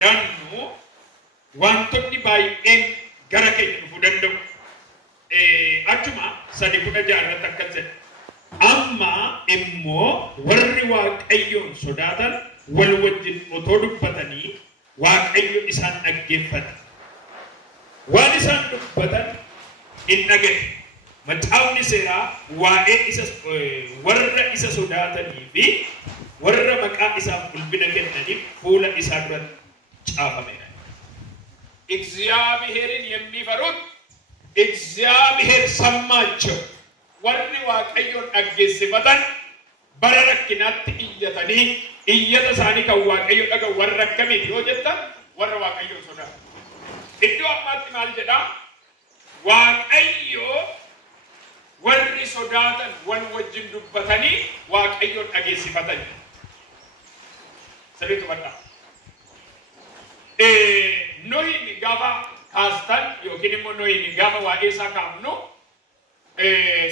dannu wantonni baay'een gara keenya dhufuu danda'u. Achuma sadi kudha jaarratti akkas jedhe. Amma immoo warri Waaqayyoon sodaatan wal wajjin otoo dubbatanii Waaqayyo isaan dhaggeeffata. Waan isaan dubbatan hin dhagaye. Macaafni seeraa waa'ee warra isa sodaatanii fi warra maqaa isaaf ulfina kennaniif fuula isaa duratti caafamedha. እግዚአብሔርን የሚፈሩት እግዚአብሔር ሰማቸው። warri Waaqayyoon dhaggeessifatan bara rakkinaatti iyyatanii iyyata isaanii kan Waaqayyo dhaga'u warra akkamiiti yoo jettan warra Waaqayyoon sodaatan. Iddoo ammaatti maal jedhaa? Waaqayyo warri sodaatan wal wajjin dubbatanii Waaqayyoon dhageessifatan. Sirriitu badhaa. Nohini gaafa kaastan yookiin immoo nohini gaafa waa'ee isaa kaafnu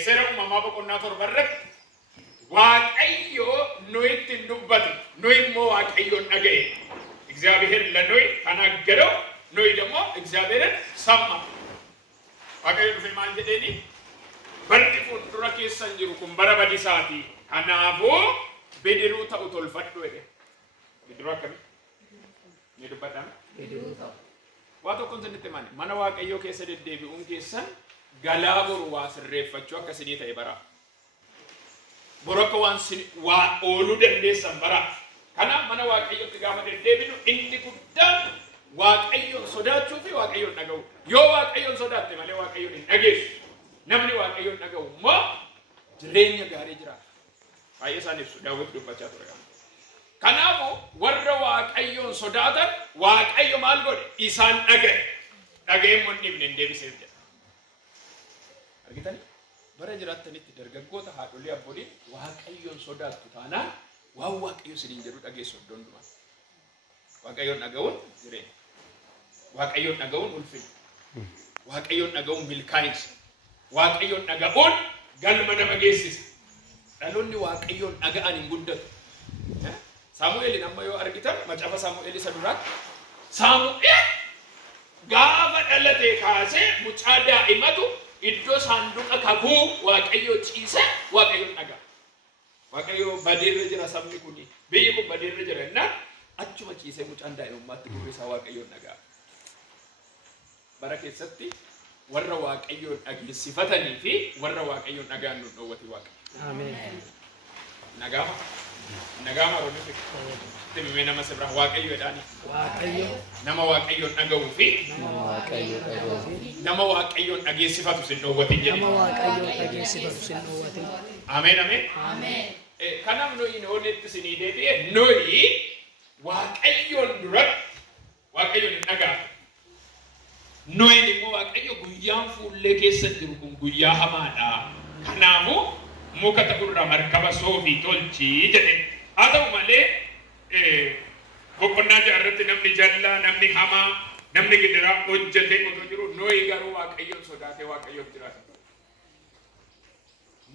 seera uumamaa boqonnaa 7 irratti Waaqayyo Nohitti hin dubbate. Nohi immoo Waaqayyoon dhaga'e. እግዚአብሔር ለኖህ ተናገረው፣ ኖህ ደግሞ እግዚአብሔርን ሰማ። Waaqayyo dhufee maal jedheeni? Barri fuuldura keessan jiru kun bara badisaati. Kanaafuu bidiruu ta'u tolfadhu jedhe. Bidiruu akkamii? Ni dubbatan? Bidiruu ta'u. Waa tokkoon sinitti maali? Mana Waaqayyoo keessa deddeebi'uun keessan galaa boru waa sirreeffachuu akka sinii ta'e bara. Boru akka waan ooluu dandeessan bara. Kanaaf mana Waaqayyootti gaafa deddeebinu inni guddaan Waaqayyoon sodaachuu fi Waaqayyoon dhaga'u. Yoo Waaqayyoon sodaatte malee Waaqayyoon hin dhageessu. Namni Waaqayyoon dhaga'u immoo jireenya gaarii jiraata. Baay'ee isaan ibsu Daawit dubbachaa ture. Kanaafuu warra Waaqayyoon sodaatan Waaqayyo maal godhe? Isaan dhaga'e. Dhaga'ee immoo dhiibne hin deebiseef jedha. Argitanii? Bara jiraattanitti dargaggoota haadholii abbooliin Waaqayyoon sodaattu taanaan waan Waaqayyo isiniin jedhu dhageessu iddoo hundumaa. Waaqayyoon dhaga'uun jireenya. Waaqayyoon dhaga'uun ulfina. Waaqayyoon dhaga'uun milkaa'insa. Waaqayyoon dhaga'uun galma nama geessisa. Dhaloonni Waaqayyoon dhaga'an hin guddatu. Saamu'eelin amma yoo argitan macaafa Saamu'eel isa duraatti Saamu'eel gaafa dhalatee kaasee mucaa daa'imatu iddoo saanduqa kakuu Waaqayyoo ciise Waaqayyoon dhaga'a. Waaqayyo badeerra jira sabni kun biyyi kun badeerra jira jennaan achuma ciisee mucaan daa'imummaatti gurri isaa Waaqayyoon dhaga'a. Bara keessatti warra Waaqayyoon dhageessifatanii fi warra Waaqayyoon dhaga'an nu dhoowwate Waaqayyo. Ameen. Nagaama. Nagaama roonifi. Timimee nama sirraa Waaqayyo jedhaani. Waaqayyo. Nama Waaqayyoon dhaga'uu fi nama Waaqayyoon dhageessifatu sin dhoowwate jedhe. Nama Waaqayyoon dhageessifatu sin dhoowwate. Ameen ameen. Ameen. Kanaaf Nohi ooletti sinii deebi'e Nohi Waaqayyoon duratti Waaqayyoon hin dhagaatu. Nohiin immoo Waaqayyo guyyaan fuullee keessa jiru kun guyyaa hamaadha. Kanaafuu muka ta'urraa markaba soofii tolchii jedhe. Haa ta'u malee boqonnaa jaarratti namni jallaa, namni hamaa, namni gidiraa hojjetee otoo jiru Nohi garuu Waaqayyoon sodaatee Waaqayyoof jiraata.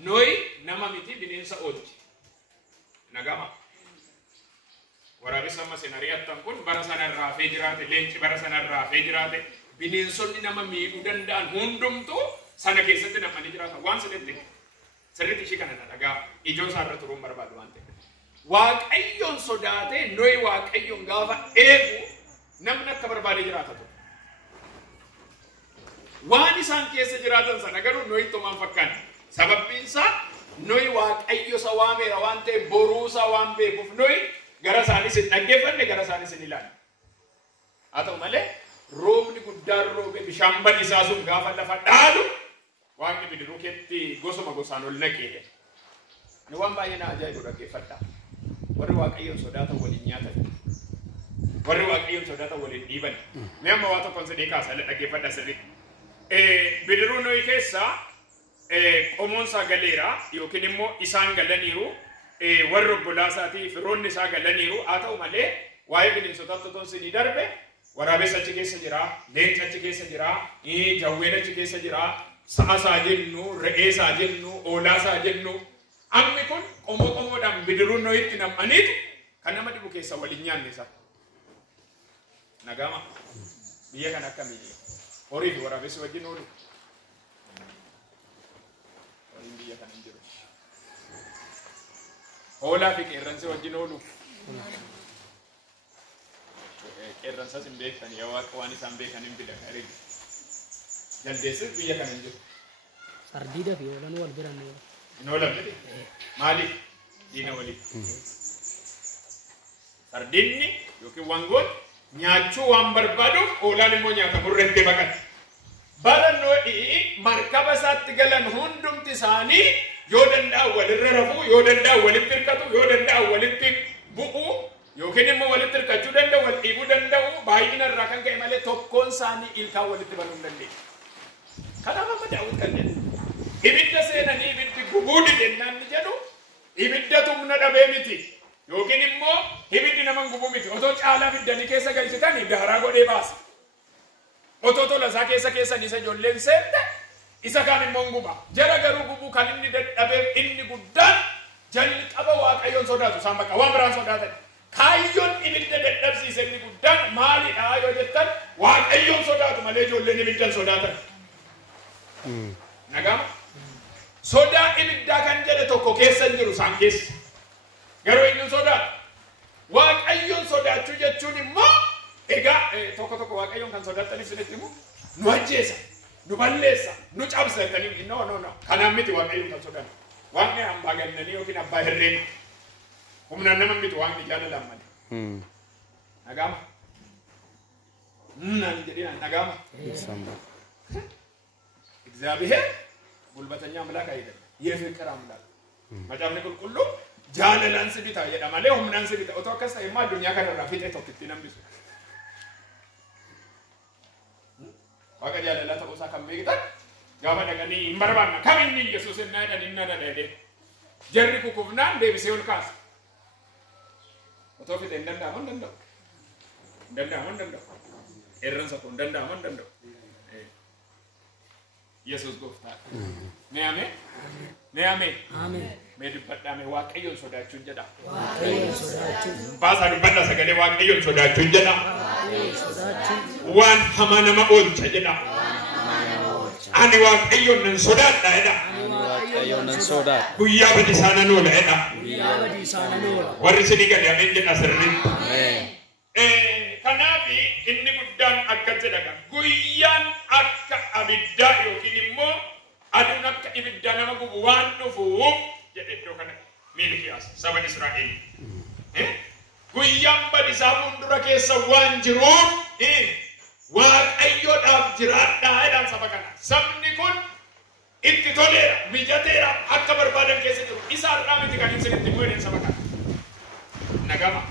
Nohi nama miti bineensa oolche. Nagama. Waraabessa amma seenariyaattan kun bara sanarraa hafee jiraate, leenci bara sanarraa hafee jiraate, bineensonni nama miidhuu danda'an hundumtuu sana keessatti namanii jiraatan waan sirriitti ishii kana dhagaa ijoo isaarra turuun barbaadu waan ta'eef. Waaqayyoon sodaatee Nohi Waaqayyoon gaafa eegu namni akka barbaadee jiraata ture. Waan isaan keessa jiraatan sana garuu Nohitti homaan fakkaanne. Sababbiin isaa Nohi Waaqayyo isa waameera waan ta'eef boruu isaa waan beekuuf Nohi gara isaanis hin dhaggeeffanne gara isaanis hin ilaalle. Haa ta'u malee roobni guddaan roobee bishaan bal'isaa sun gaafa lafa dhaalu Waaqni bidiruu keetti gosuma gosaan ol naqee. Ani waan baay'ee na ajaa'ibu dhaggeeffadha. Warri Waaqayyoon sodaatan waliin nyaatan. Warri Waaqayyoon sodaatan waliin dhiiban. Mee amma waa tokkoon sadii kaasa dhaggeeffadha sirriitti. Bidiruu Nohi keessaa qomoon isaa galeera yookiin immoo isaan galaniiru warri obbolaasaati firoonni isaa galaniiru. Haa ta'u malee waa'ee bineensotaa totoon sinii darbe waraabessa achi keessa jira, leenca achi keessa jira, jawween achi keessa jira, sa'a isaa jennu, re'ee isaa jennu, hoolaa isaa jennu. Ammi kun qomoodhaan bidiruu Nohitti nam'aniitu kan nama dhibu keessa waliin nyaanne isaa. Nagama. Biyya kan akka miidhe. Horii fi waraabessi wajjin oolu. Horiin biyya kan hin jiru. Hoolaa fi qeerransi wajjin oolu. Qeerransas hin beektan yaa Waaqa waan isaan beekan hin fidan ergi. Jaldeessis biyya kan hin jiru. Sardiida fi hoolaan wal bira ni oolu. Hin oolamne maaliif? Diina waliif. Sardinni yookiin wangoon nyaachuu waan barbaaduuf hoolaan immoo nyaata burreettee baqata. Barannoodhii markaba isaatti galan hundumti isaanii yoo danda'an walirra rafuu, yoo danda'an walitti hirkatu, yoo danda'an walitti bu'uu yookiin immoo walitti hirkachuu danda'u, wal dhiibuu danda'u. Baay'ina irraa kan ka'e malee tokkoon isaanii ilkaan walitti banuu hin dandeenye. Kanaaf amma Daawit kan jedhu ibidda seenanii ibiddi gubuu didennaan ni jedhu ibidda humna dhabee miti yookiin immoo ibiddi naman gubuu miti. Otoo caalaa fiddanii keessa galchitanii daaraa godhee baasa. Otoo tola isaa keessanii isa ijoolleen seente isa kaan immoo guba. Jara garuu gubuu kan inni dadhabeef inni guddaan jalqaba Waaqayyoon sodaatu isaan bakka waan biraan sodaatan. Kaayyoon ibidda dadhabsiise inni guddaan maalidha yoo jettan Waaqayyoon sodaatu malee ijoolleen ibiddan sodaatan. Nagama. Sodaa ibiddaa kan jedhe tokko keessa hin jiru isaan keessa. Garuu eenyuun sodaatu? Waaqayyoon sodaachuu jechuun immoo egaa tokko Waaqayyoon kan sodaataniif isinitti immoo nu ajjeesa, nu balleessa, nu cabsa jettanii no. Kanaan miti Waaqayyoon kan sodaatu. Waaqni hambaa gannanii yookiin abbaa herreega. Humnaan nama miti Waaqni jaalalaan malee. Nagama. Naan jedhina nagama. እግዚአብሔር ጉልበተኛ አምላክ አይደለም፣ የፍቅር አምላክ። መጽሐፍ ቅዱስ ጃለላን ስቢታ የዳማለ ሁምናን ስቢታ ኦቶ ከሳ የማ ዱንያ ከደራ ፊቴ ቶክቲ ነምቢሱ ዋቀ ጃለላ ተቆሳ ከመይታ ጋባ ደገኒ ይመርባና ከምን ኢየሱስ እና ደንና ደደ ጀሪኩ ኩፍና ደብሴውል ካስ ኦቶ ፊቴ እንደንዳ ወንደንዶ ኤረንሰ ኮ እንደንዳ ወንደንዶ Yesus gooftaa. Mee ameen? Ameen. Mee dubbadhaa Waaqayyoon sodaachuun jedha. Baasaa dubbadhaa sagalee Waaqayyoon sodaachuun jedha. Waan hamaa nama oolcha jedha. Ani Waaqayyoon nan sodaadha jedha. Guyyaa badiisaa nan oola jedha. Warri isinii gadi ameen jedha sirriitti. Kanaafi inni guddaan akka jedhaga guyyaan akka abiddaa yookiin immoo aduun akka ibiddaa nama gubu waan dhufuuf jedhe iddoo kana Miilkiyaas saba Israa'el. Guyyaan badiisaa fuuldura keessa waan jiruuf Waaqayyoodhaaf jiraadhaa jedhaan saba kana. Sabni kun itti toleera, mijateera akka barbaadan keessa jiru. Isa har'aa miti kan isinitti bu'een saba kana. Nagama.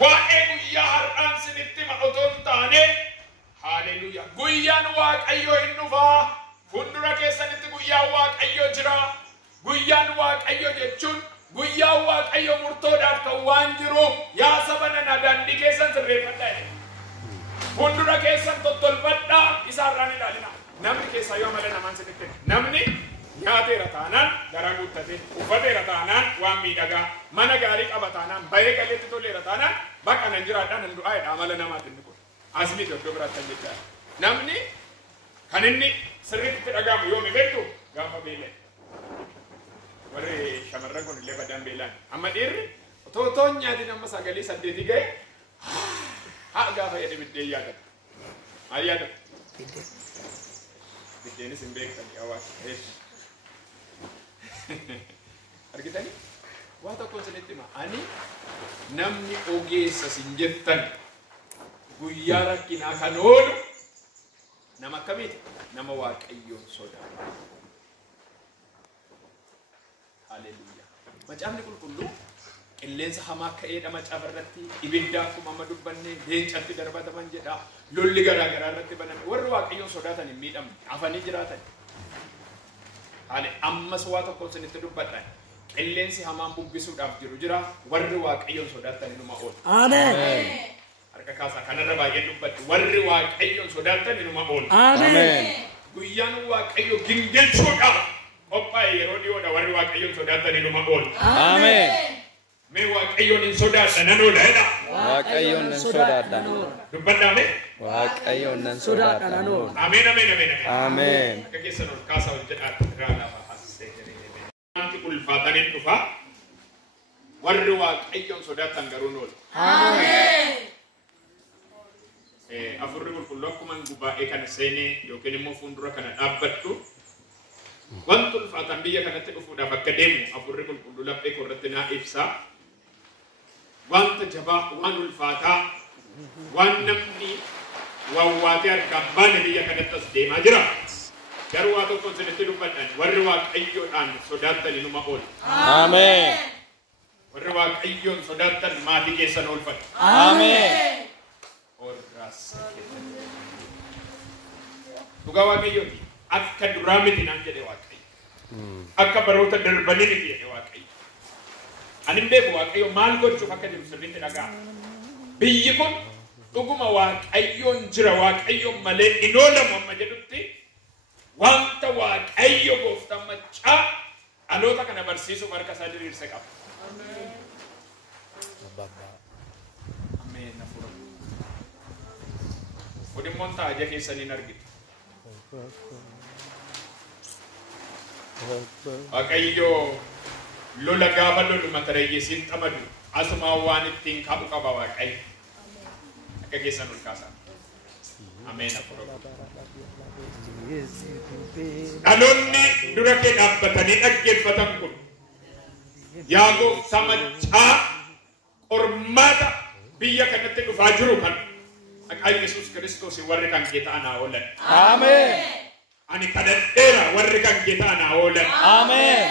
Waa'ee guyyaa har'aan sinitti otoon taane haleluuyaa guyyaan Waaqayyoo hin dhufaa fuuldura keessanitti guyyaan Waaqayyoo jira. Guyyaan Waaqayyoo jechuun guyyaan Waaqayyoo murtoodhaaf kan waan jiruuf yaa saba nana daandii keessan sirreeffadhaa. Fuuldura keessan tottolfadhaa isa har'aan ilaalina. Namni keessaa yoo mala namaan sinitti namni nyaateera taanaan garaa guuttate, uffateera taanaan waan miidhagaa, mana gaarii qaba taanaan, bahee galeetti toleera taanaan bakka nan jiraadhaan nan du'aa'edha amala namaatiin kun. Asmiti iddoo biraatti kan jechaa. Namni kan inni sirriitti dhagahamu yoomi beektu gaafa beela'e. Warri shamarran kun illee badaan beelaan. Amma dhiirri otoo nyaatiin amma sagalee 8 ga'e haa gaafa jedhe biddeen yaadata. Maal yaadata? Biddeenis hin beektan hawaasa. Argitanii waa tokko isinitti hima ani namni ogeessa sin jettan guyyaa rakkinaa kan oolu nama akkamiiti? Nama Waaqayyoon sodaatu. Haleluuyaa. Macaafni qulqulluu qilleensa hamaa ka'eedha macaafa irratti ibidda akkuma amma dubbanne leencatti darbataman jedha lolli garaa garaa irratti baname warri Waaqayyoon sodaatan hin miidhamne afanii jiraatan. Hale ammas waa tokko isinitti dubbadha. Qilleensi hamaan bubbisuudhaaf jiru jira warri Waaqayyoon sodaatan inuma oolu. Ameen. Harka kaasaa kanarra baay'ee dubbadhu warri Waaqayyoon sodaatan inuma oolu. Ameen. Guyyaan Waaqayyoo gingilchuudhaaf qophaa'e yeroo dhiyoodha warri Waaqayyoon sodaatan inuma oolu. Ameen. Mee Waaqayyoon hin sodaadha nan oola jedha. waaqayyoon nan sodaadha dubbadhaame waaqayyoon nan sodaadha ameen ameen ameen ameen akka keessan ol kaasaa ol jedhaatti irraa lafa haasisee jedhee wanti ulfaataniin dhufa warri waaqayyoon sodaatan garuu nool ameen afurri qulqulluu akkuma gubaa'ee kana seenee yookiin immoo fuuldura kana dhaabbadhu wanti ulfaatan biyya kanatti dhufuudhaaf akka deemu afurri qulqulluu laphee korratti naa ibsaa wanta jabaa waan ulfaataa waan namni wawwaatee harkaan baane biyya kanatti as deemaa jira garuu waa tokkoon sinitti dubbadhan warri waaqayyoodhaan sodaatan inuma oolu ameen warri waaqayyoon sodaatan maatii keessan oolfatu ameen dhugaa waaqayyooti akka duraa miti naan jedhe waaqayyo akka baroota darbanii miti jedhe waaqayyo ani hin beeku waaqayyo maal gochuuf akka jiru sirriitti dhagaa biyyi kun dhuguma waaqayyoon jira waaqayyoon malee hin oolamu amma jedhutti wanta waaqayyo gooftaan maccaa dhaloota kana barsiisuuf harka isaa diriirse qaba. Ameen. Odimmoon taa'aa keessaniin argitu. Waaqayyo lola gaafa lolu matareeyyeesiin xamadu asumaan waan ittiin qabu qaba waaqayyo. Akka keessan ol kaasaa. Ameen. Dhaloonni dura kee dhaabbatanii dhaggeeffatan kun yaa gooftaa maccaa qormaata biyya kanatti dhufaa jiru kan maqaan Yesuus Kiristoos warri kan kee ta'an haa oolan. ameen Ani kadhadheera warri kan kee ta'an haa oolan. ameen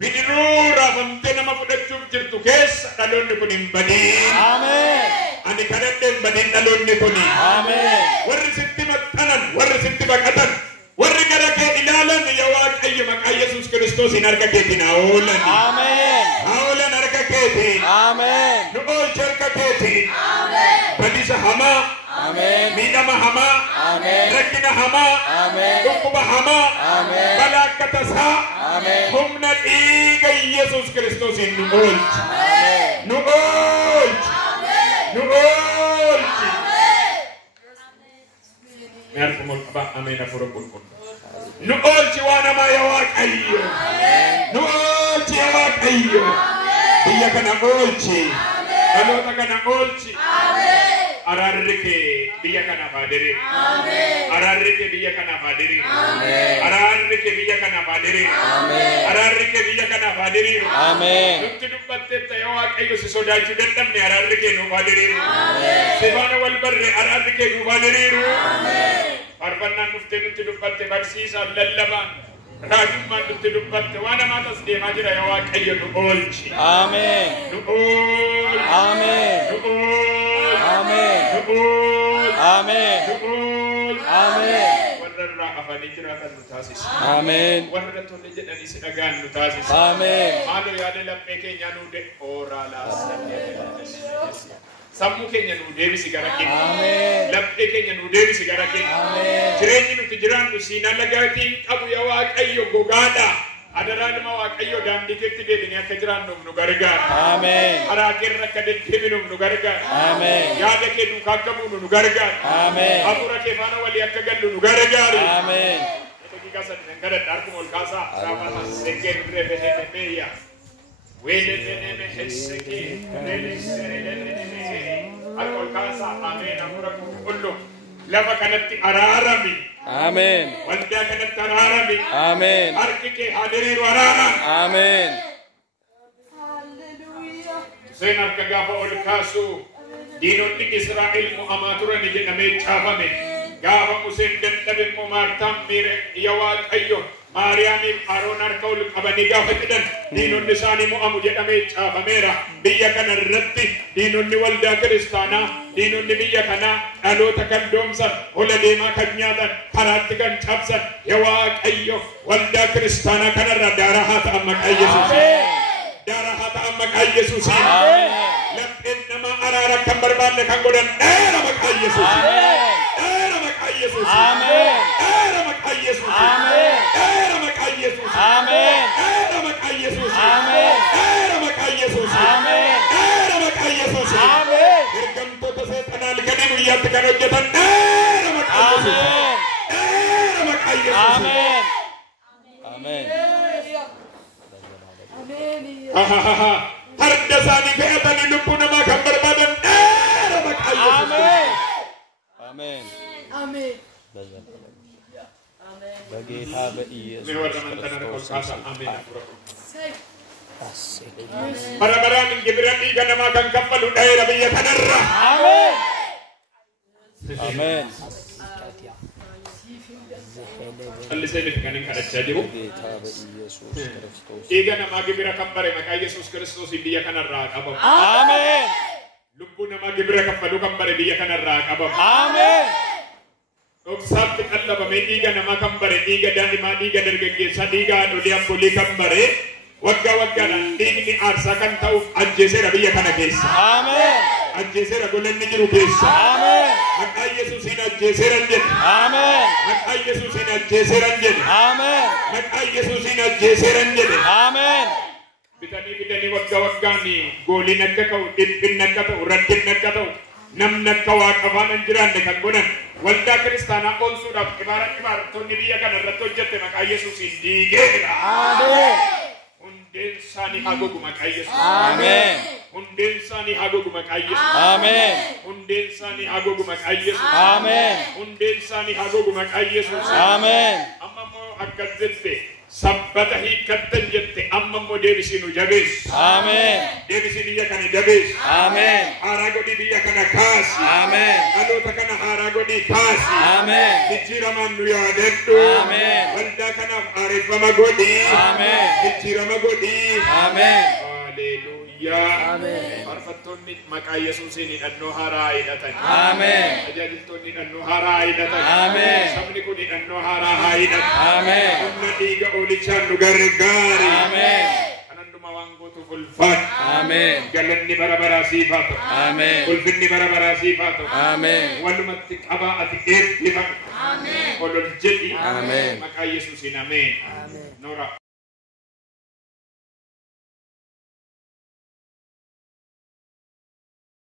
Bidiruu raafamtee nama fudhachuuf jirtu keessa dhaloonni kun hin badiin. ameen Ani kadhadheen badiin dhaloonni kun. ameen Warri sitti maxxanan, warri sitti baqatan, warri gara kee ilaalan yaa Waaqayyo maqaa Yesuus Kiristoosiin harka keetiin haa oolan. ameen Haa oolan harka keetiin. ameen Nu oolchi harka keetiin. Badiisa hamaa, ameen miidhama hamaa, ameen rakkina hamaa, ameen dhukkuba hamaa, ameen balaa akka tasaa, ameen humna dhiiga Yesuus Kiristoosiin nu oolchi. Nu oolchi. Nu oolchi. Meerfu mul'aba ameen afura qulqulluu. Nu oolchi waan hamaa yaa Waaqayyo. Nu oolchi yaa Waaqayyo. Biyya kana oolchi. Dhaloota kana oolchi. Araarri kee biyya kanaaf haa diriiru. Araarri kee biyya kanaaf haa diriiru. Araarri kee biyya kanaaf haa diriiru. Araarri kee biyya kanaaf haa diriiru. ameen Nutti dubbatteetta yaa Waaqayyo si sodaachuu dadhabne araarri kee nuuf haa diriiru. Si faana wal barre araarri kee nuuf haa diriiru. Faarfannaan dhuftee nutti dubbatte barsiisaan lallabaan raajummaan nutti dubbatte waan hamaa tas deemaa jira yaa Waaqayyo nu oolchi. ameen Nu oolchi. ameen Nu oolchi. ameen Nu oolchi. ameen Nu oolchi. ameen Warra irraa afanii jiraatan nu taasisi. ameen Warra tole jedhanii si dhagaan nu taasisi. ameen Maaloo yaada laphee keenya nuu de ooraalaa sammuu keenya nuu deebisi gara keenya. ameen Laphee keenya nuu deebisi gara keenya. ameen Jireenyi nuti jiraannu siinaa lagaatiin qabu yaa Waaqayyo gogaadha. Adaraa nama Waaqayyo daandii keetti deebinee akka jiraannuuf nu gargaara. ameen Karaa keerra akka deddeebinuuf nu gargaara. ameen Yaada kee duukaa akka buunu nu gargaara. ameen Hafuura kee faana walii akka gallu nu gargaara. ameen Dakika sadii kadhadha harkuma ol kaasaa. Raafama sekkee nurree behee meeyya. Weelee hessekee harka ol kaasaa. Ameen. Hafuura qulqulluu lafa kanatti araarami. ameen Waldaa kanatti araarami. ameen Harki kee haa diriiru araarami. ameen Seen harka gaafa ol kaasu diinonni Israa'el mo'amaa turani jedhamee caafame. Gaafa Museen dadhabe immoo Maartaan miire yaa Waaqayyo Maariyaamiif Aroon harka ol qabanii gaafa jedhan diinonni isaanii mo'amu jedhamee caafameera. Biyya kana irratti diinonni waldaa kiristaanaa, diinonni biyya kanaa dhaloota kan doomsan, hola deemaa kan nyaatan, karaatti kan cabsan yaa Waaqayyo waldaa kiristaanaa kanarra daaraa haa ta'an maqaa Yesuusiin. Daaraa haa ta'an maqaa Yesuusiin. Lapheen nama araara kan barbaanne kan godhan dheera maqaa Yesuusiin. Dheera maqaa Yesuusiin. Dheera maqaa Yesuusiin. Dheera maqaa Yesuusiin. Dheera maqaa Yesuusiin. Dheera maqaa Yesuusiin. Dheera maqaa Yesuusiin. baadiyyaatti kan hojjetan dheera maqaa Yesuus. Dheera maqaa Yesuus. Amen. Amen. Harda isaanii fe'atanii lubbuu namaa kan barbaadan dheera maqaa Yesuus. Amen. Amen. በጌታ በኢየሱስ በረበራን ግብረ ዲገ ነማ ከን ከፈሉ ዳይረ ብየ ተደራ አሜን አሜን አልሰልፍ ከነን ከረቻ ዲሩ ጌታ በኢየሱስ ክርስቶስ ዲገ ነማ ግብረ ከበረ መቃ ኢየሱስ ክርስቶስ ብየ ከነራ ቀበ አሜን ልቡ ነማ ግብረ ከፈሉ ከበረ ብየ ከነራ ቀበ አሜን ኦክሳት ቀለበ ዲገ ነማ ከበረ ዲገ ዳኒማ ዲገ ደርገጌሳ ዲገ ዶዲያ ፖሊ ከበረ wagga waggaadhaan dhiigni aarsaa kan ta'uuf ajjeeseera biyya kana keessa. Ameen. Ajjeeseera golanni jiru keessa. Ameen. Maqaa Yesuusiin ajjeeseeran jedhe. Ameen. Maqaa Yesuusiin ajjeeseeran jedhe. Ameen. Maqaa Yesuusiin ajjeeseeran jedhe. Ameen. Bitanii wagga waggaan gooliin akka ta'u, dhiphinni akka ta'u, rakkinni akka ta'u, namni akka waaqafaan hin jiraanne kan godhan waldaa kiristaanaa oolchuudhaaf ibaarrattoonni biyya kana irratti hojjette maqaa Yesuusiin diigeera. Ameen. Hundensani hagogu maqaa Yesuus. Amen. Hundensani hagogu maqaa Yesuus. Amen. Hundensani hagogu maqaa Yesuus. Amen. Hundensani hagogu maqaa Yesuus. Amen. Amma moo akkas jette sabbata hiikkattan jette amma moo deebisinu jabees. Amen. Deebisi biyya kana jabees. Amen. Haaraa godhi biyya kana kaasi. Amen. Dhaloota kana haaraa godhi kaasi. Amen. Jijjiiramaan nu yaadadhu. Amen. Waldaa kanaaf aareffama godhi. Amen. Jijjiirama godhi. Amen. Hallelujah. Amen. Farfattoonni maqaa Yesuusiin hidhannoo haaraa hidhatan. Amen. Tajaajiltoonni hidhannoo haaraa hidhatan. Amen. Sabni kun hidhannoo haaraa haa hidhatu. Amen. Humna dhiiga oolichaan nu gargaari. Amen. Kananduma waan gootuuf ulfaadhu. Amen. Galanni bara baraa siif haa ta'u. Amen. Ulfinni bara baraa siif haa ta'u. Amen. Walumatti qabaa ati eebbifame. Amen. Olol jedhi. Amen. Maqaa Yesuusiin ameen. Noora.